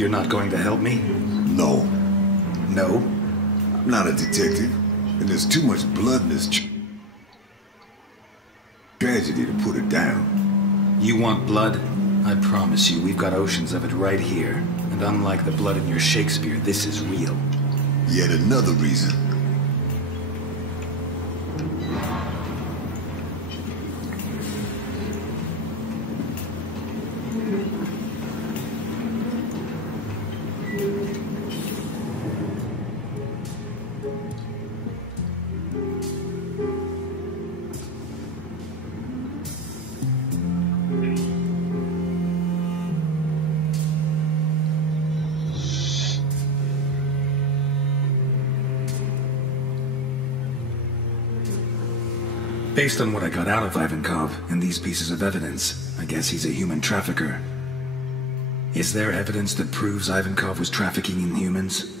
You're not going to help me? No. No? I'm not a detective, and there's too much blood in this tragedy to put it down. You want blood? I promise you, we've got oceans of it right here. And unlike the blood in your Shakespeare, this is real. Yet another reason. Based on what I got out of Ivankov and these pieces of evidence, I guess he's a human trafficker. Is there evidence that proves Ivankov was trafficking in humans?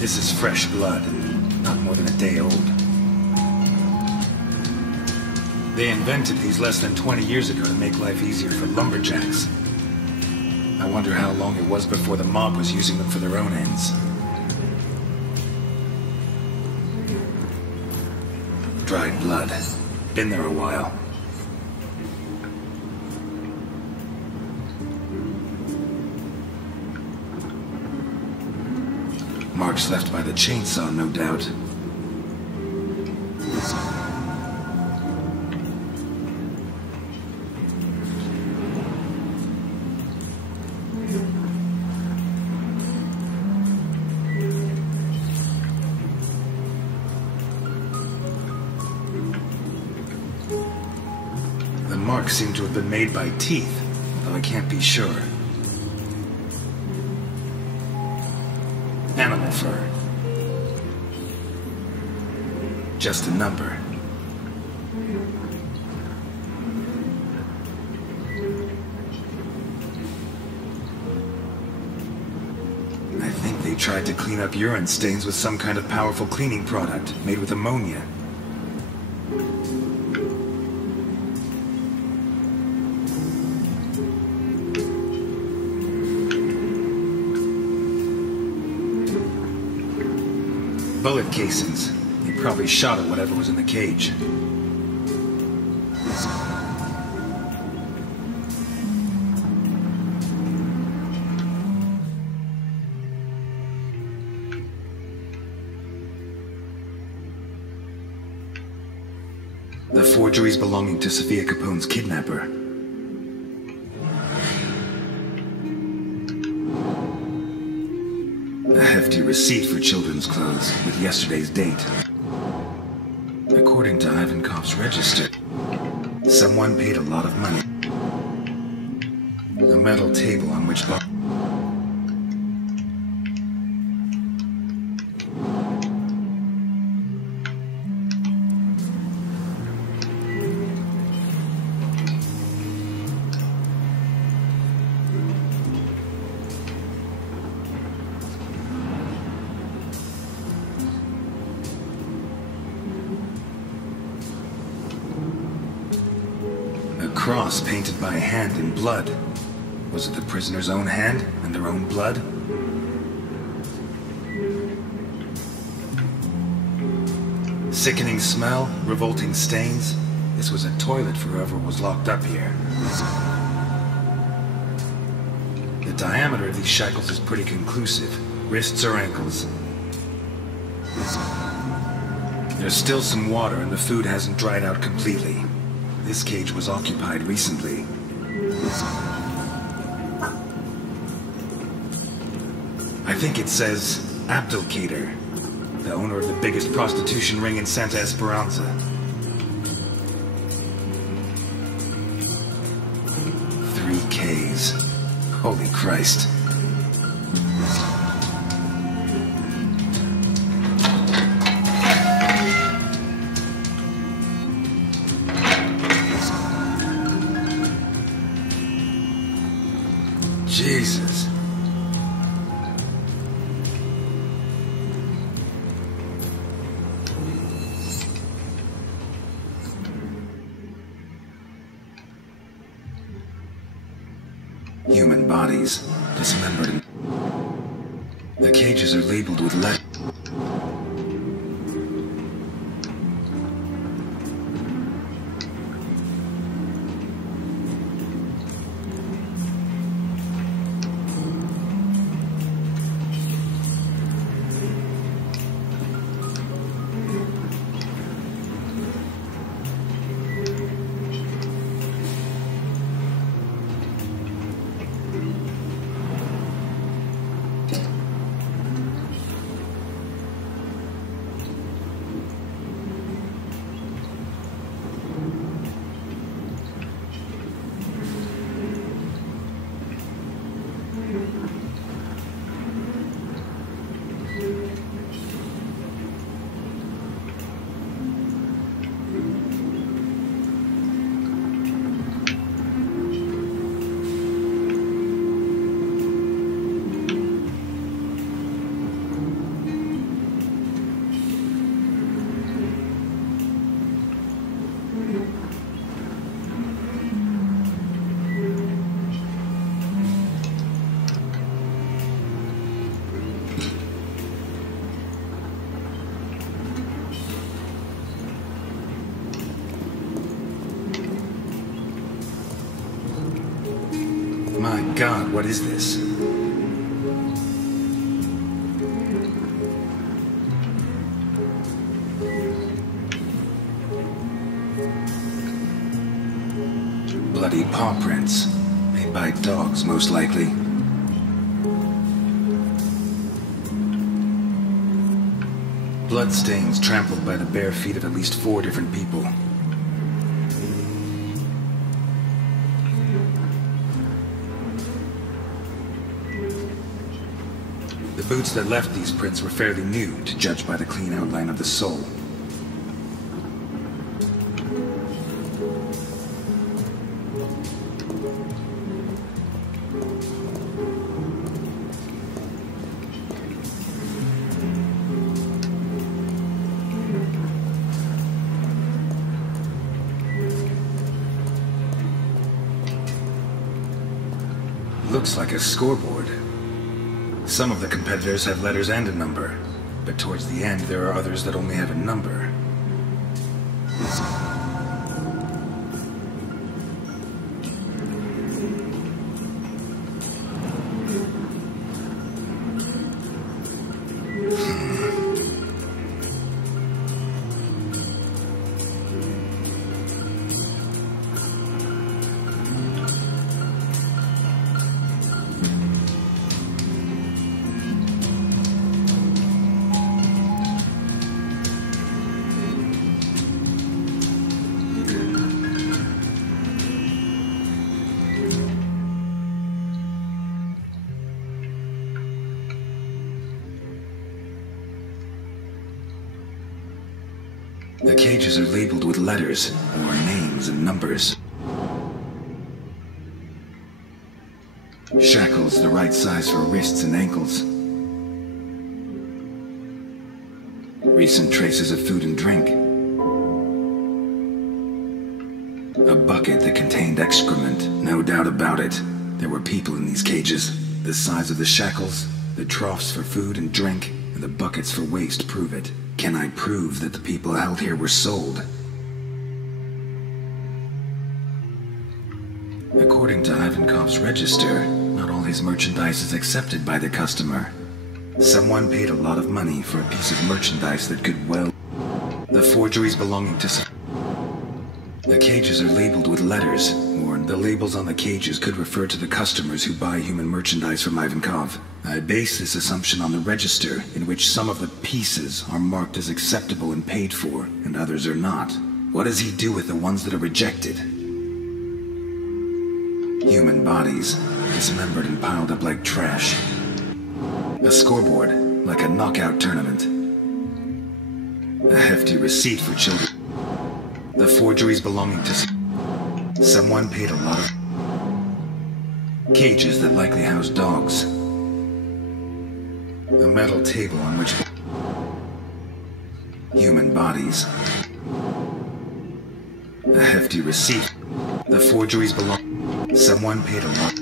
This is fresh blood, not more than a day old. They invented these less than 20 years ago to make life easier for lumberjacks. I wonder how long it was before the mob was using them for their own ends. Dried blood. Been there a while. Marks left by the chainsaw, no doubt. The marks seem to have been made by teeth, though I can't be sure. Animal fur. Just a number. I think they tried to clean up urine stains with some kind of powerful cleaning product made with ammonia. Bullet casings. He probably shot at whatever was in the cage. The forgeries belonging to Sophia Capone's kidnapper. A hefty receipt for children's clothes with yesterday's date. According to Ivankov's register, someone paid a lot of money. A metal table on which cross painted by hand in blood. Was it the prisoner's own hand and their own blood? Sickening smell, revolting stains. This was a toilet for whoever was locked up here. The diameter of these shackles is pretty conclusive. Wrists or ankles. There's still some water and the food hasn't dried out completely. This cage was occupied recently. I think it says Abdelkader, the owner of the biggest prostitution ring in Santa Esperanza. 3 Ks. Holy Christ. Jesus. Human bodies, dismembered and... The cages are labeled with lead. My God, what is this? Bloody paw prints, made by dogs, most likely. Bloodstains trampled by the bare feet of at least 4 different people. The boots that left these prints were fairly new, to judge by the clean outline of the sole. Looks like a scoreboard. Some of the competitors have letters and a number, but towards the end there are others that only have a number. The cages are labeled with letters, or names and numbers. Shackles the right size for wrists and ankles. Recent traces of food and drink. A bucket that contained excrement, no doubt about it. There were people in these cages. The size of the shackles, the troughs for food and drink, and the buckets for waste prove it. Can I prove that the people held here were sold? According to Ivankov's register, not all his merchandise is accepted by the customer. Someone paid a lot of money for a piece of merchandise that could well... The forgeries belonging to... The cages are labeled with letters, or the labels on the cages could refer to the customers who buy human merchandise from Ivankov. I base this assumption on the register, in which some of the pieces are marked as acceptable and paid for, and others are not. What does he do with the ones that are rejected? Human bodies, dismembered and piled up like trash. A scoreboard, like a knockout tournament. A hefty receipt for children. The forgeries belonging to... Someone paid a lot of... Cages that likely house dogs. A metal table on which human bodies. A hefty receipt. The forgeries belong. Someone paid a lot.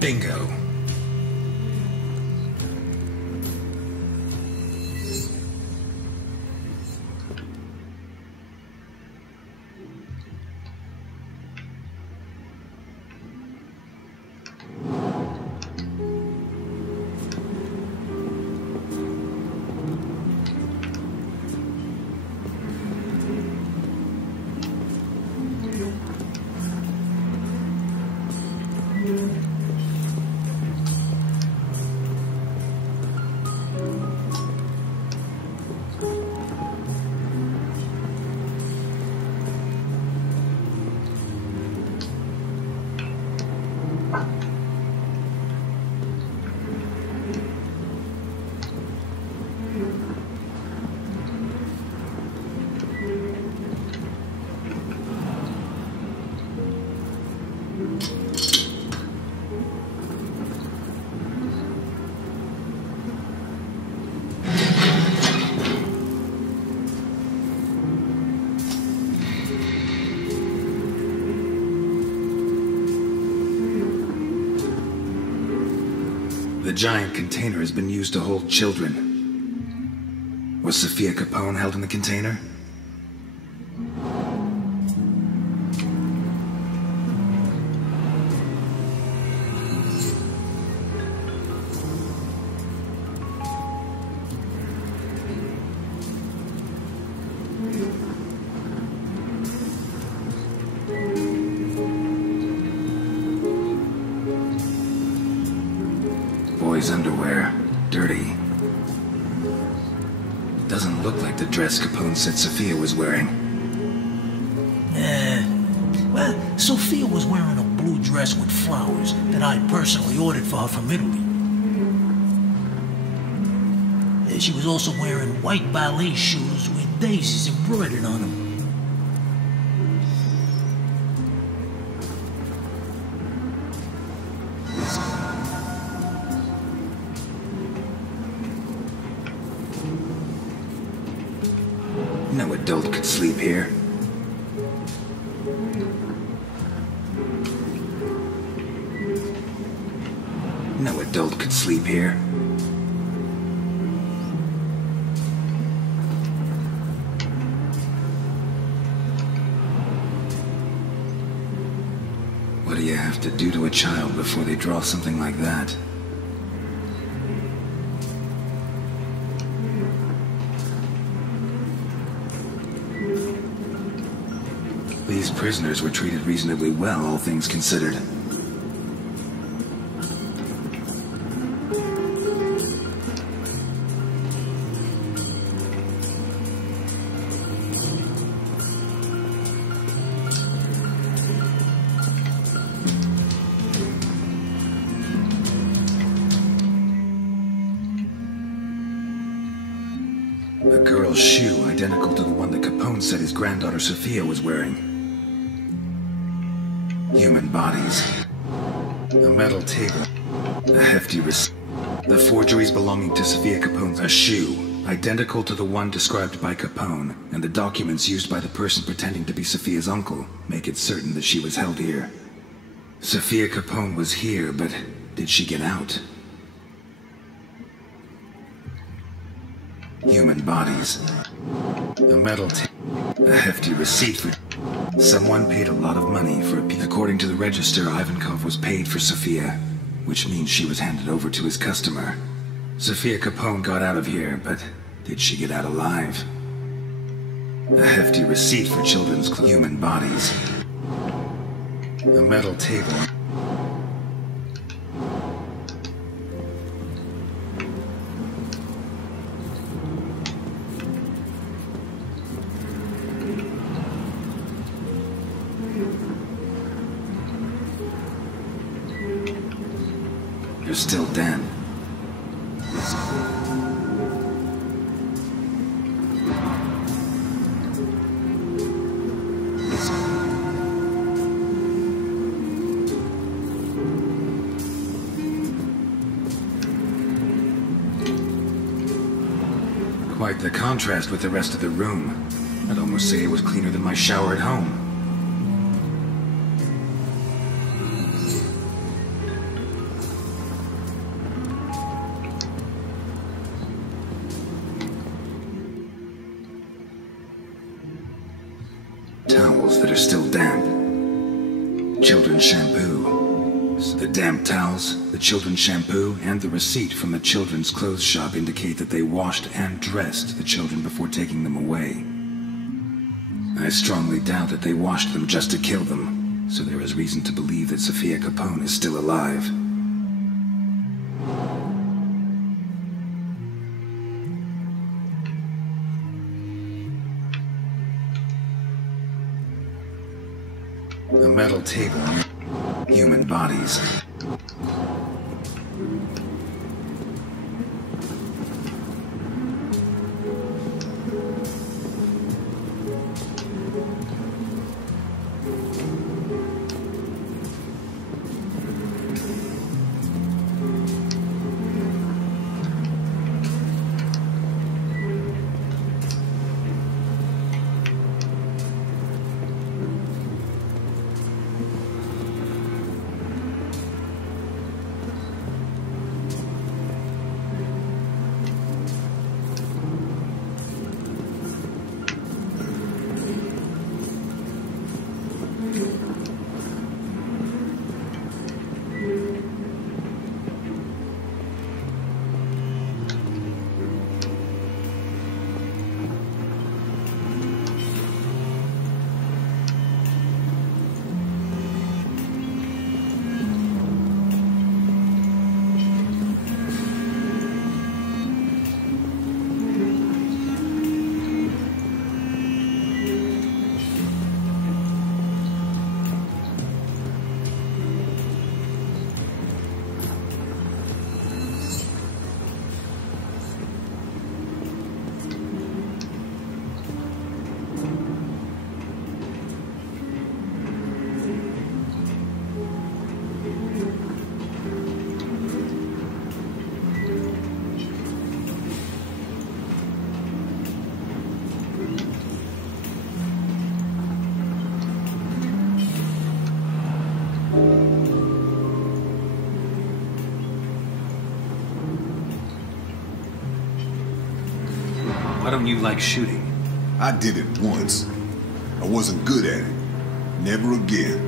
Bingo. The giant container has been used to hold children. Was Sophia Capone held in the container? Boy's underwear. Dirty. Doesn't look like the dress Capone said Sophia was wearing. Well, Sophia was wearing a blue dress with flowers that I personally ordered for her from Italy. She was also wearing white ballet shoes with daisies embroidered on them. No adult could sleep here. No adult could sleep here. What do you have to do to a child before they draw something like that? These prisoners were treated reasonably well, all things considered. A girl's shoe identical to the one that Capone said his granddaughter Sophia was wearing. Human bodies. A metal table. A hefty receipt. The forgeries belonging to Sophia Capone's a shoe, identical to the one described by Capone, and the documents used by the person pretending to be Sophia's uncle make it certain that she was held here. Sophia Capone was here, but did she get out? Human bodies. A metal a hefty receipt for... Someone paid a lot of money for a piece. According to the register, Ivankov was paid for Sophia, which means she was handed over to his customer. Sophia Capone got out of here, but did she get out alive? A hefty receipt for children's human bodies. A metal table. You're still damp. Quite the contrast with the rest of the room. I'd almost say it was cleaner than my shower at home. Towels that are still damp. Children's shampoo. The damp towels, the children's shampoo, and the receipt from the children's clothes shop indicate that they washed and dressed the children before taking them away. I strongly doubt that they washed them just to kill them, so there is reason to believe that Sophia Capone is still alive. A metal table. Human bodies. Why don't you like shooting? I did it once. I wasn't good at it. Never again.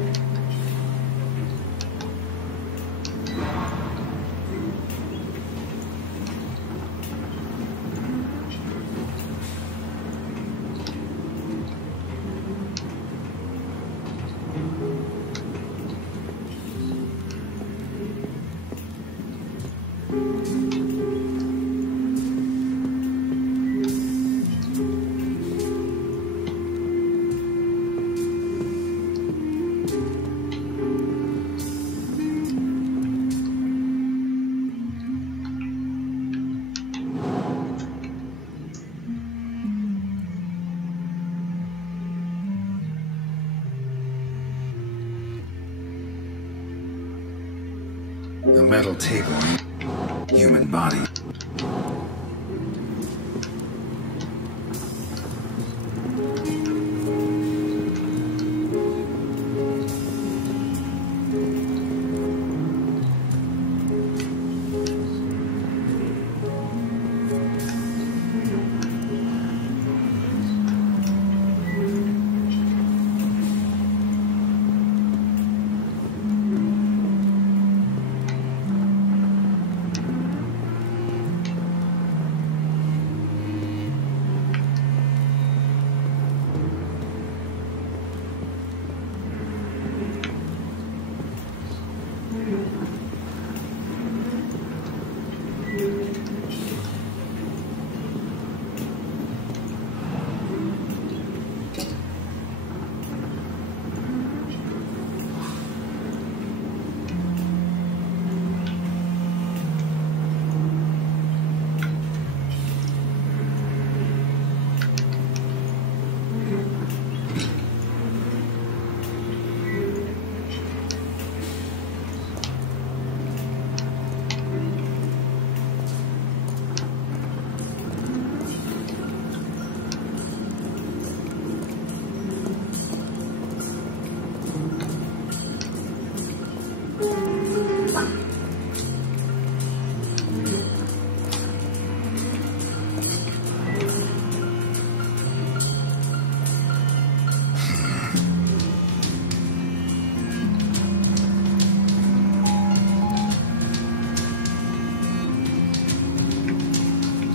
A metal table, human body.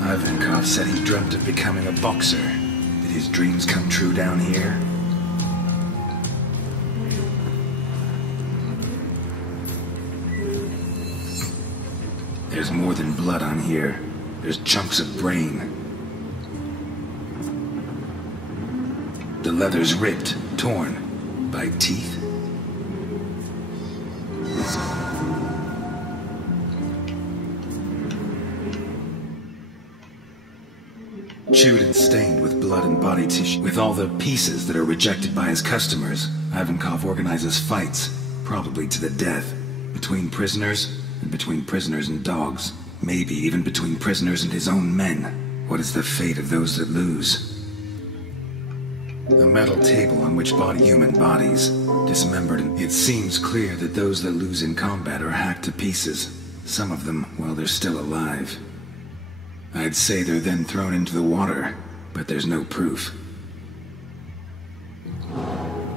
Ivankov said he dreamt of becoming a boxer. Did his dreams come true down here? There's more than blood on here. There's chunks of brain. The leather's ripped, torn, by teeth. Chewed and stained with blood and body tissue. With all the pieces that are rejected by his customers, Ivankov organizes fights, probably to the death, between prisoners and between prisoners and dogs. Maybe even between prisoners and his own men. What is the fate of those that lose? A metal table on which human bodies, dismembered. It seems clear that those that lose in combat are hacked to pieces. Some of them while they're still alive. I'd say they're then thrown into the water, but there's no proof.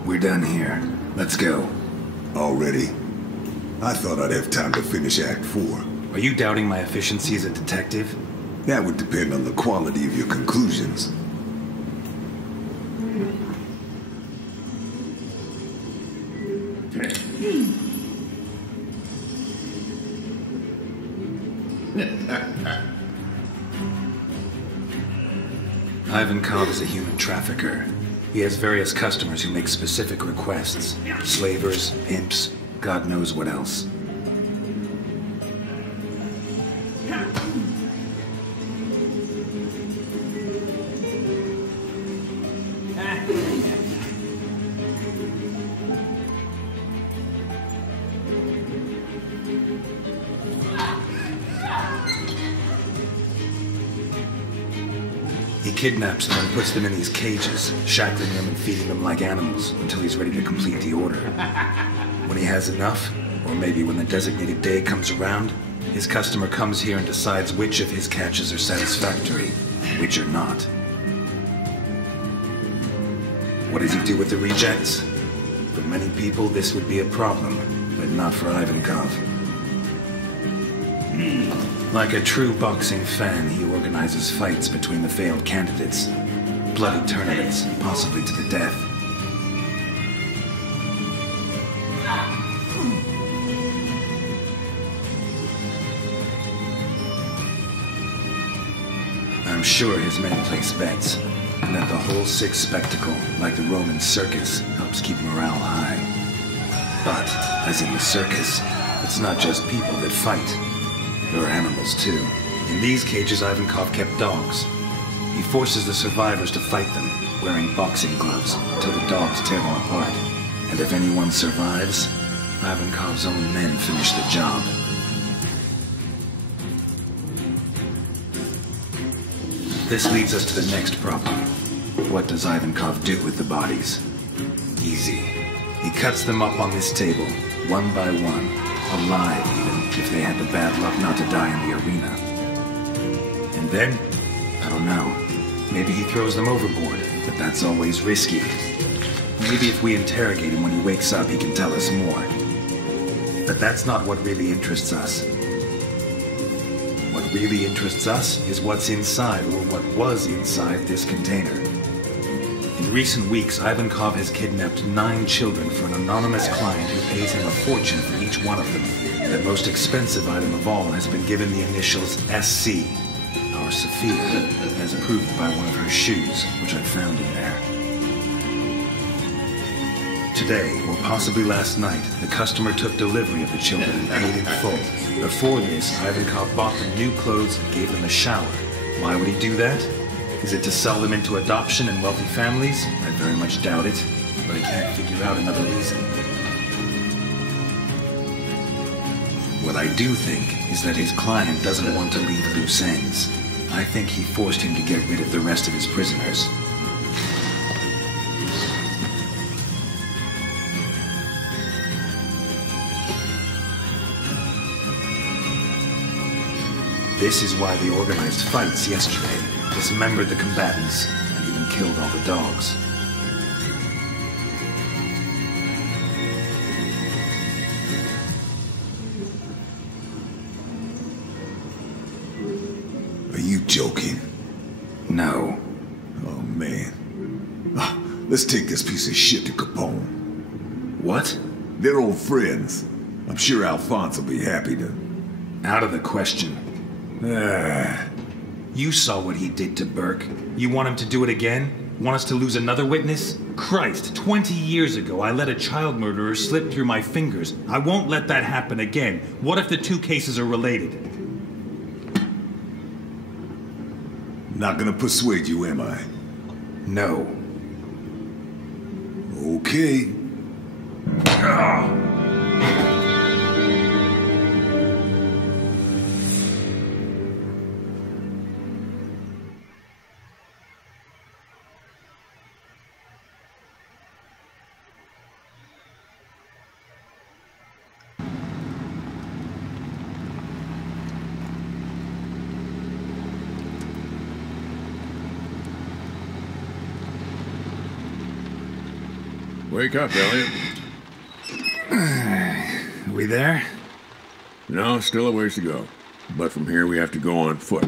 We're done here. Let's go. Already? I thought I'd have time to finish Act 4. Are you doubting my efficiency as a detective? That would depend on the quality of your conclusions. Ivankov is a human trafficker. He has various customers who make specific requests. Slavers, imps, God knows what else. He kidnaps them and puts them in these cages, shackling them and feeding them like animals until he's ready to complete the order. When he has enough, or maybe when the designated day comes around, his customer comes here and decides which of his catches are satisfactory, which are not. What does he do with the rejects? For many people, this would be a problem, but not for Ivankov. Like a true boxing fan, he organizes fights between the failed candidates. Bloody tournaments, possibly to the death. I'm sure his men place bets, and that the whole sick spectacle, like the Roman circus, helps keep morale high. But, as in the circus, it's not just people that fight. There are animals, too. In these cages, Ivankov kept dogs. He forces the survivors to fight them, wearing boxing gloves, until the dogs tear them apart. And if anyone survives, Ivankov's own men finish the job. This leads us to the next problem. What does Ivankov do with the bodies? Easy. He cuts them up on this table, one by one, alive even if they had the bad luck not to die in the arena. And then, I don't know, maybe he throws them overboard, but that's always risky. Maybe if we interrogate him when he wakes up, he can tell us more. But that's not what really interests us. What really interests us is what's inside, or what was inside this container. In recent weeks, Ivankov has kidnapped 9 children for an anonymous client who pays him a fortune for each one of them. The most expensive item of all has been given the initials SC. Our Sophia, as approved by one of her shoes, which I found in there. Today, or possibly last night, the customer took delivery of the children and paid in full. Before this, Ivankov bought them new clothes and gave them a shower. Why would he do that? Is it to sell them into adoption in wealthy families? I very much doubt it, but I can't figure out another reason. What I do think is that his client doesn't want to leave loose ends. I think he forced him to get rid of the rest of his prisoners. This is why they organized fights yesterday, dismembered the combatants, and even killed all the dogs. Are you joking? No. Oh, man. Let's take this piece of shit to Capone. What? They're old friends. I'm sure Alphonse will be happy to... Out of the question. You saw what he did to Burke. You want him to do it again? Want us to lose another witness? Christ, 20 years ago I let a child murderer slip through my fingers. I won't let that happen again. What if the 2 cases are related? Not gonna persuade you, am I? No. Okay. Wake up, Elliot. Are we there? No, still a ways to go. But from here we have to go on foot.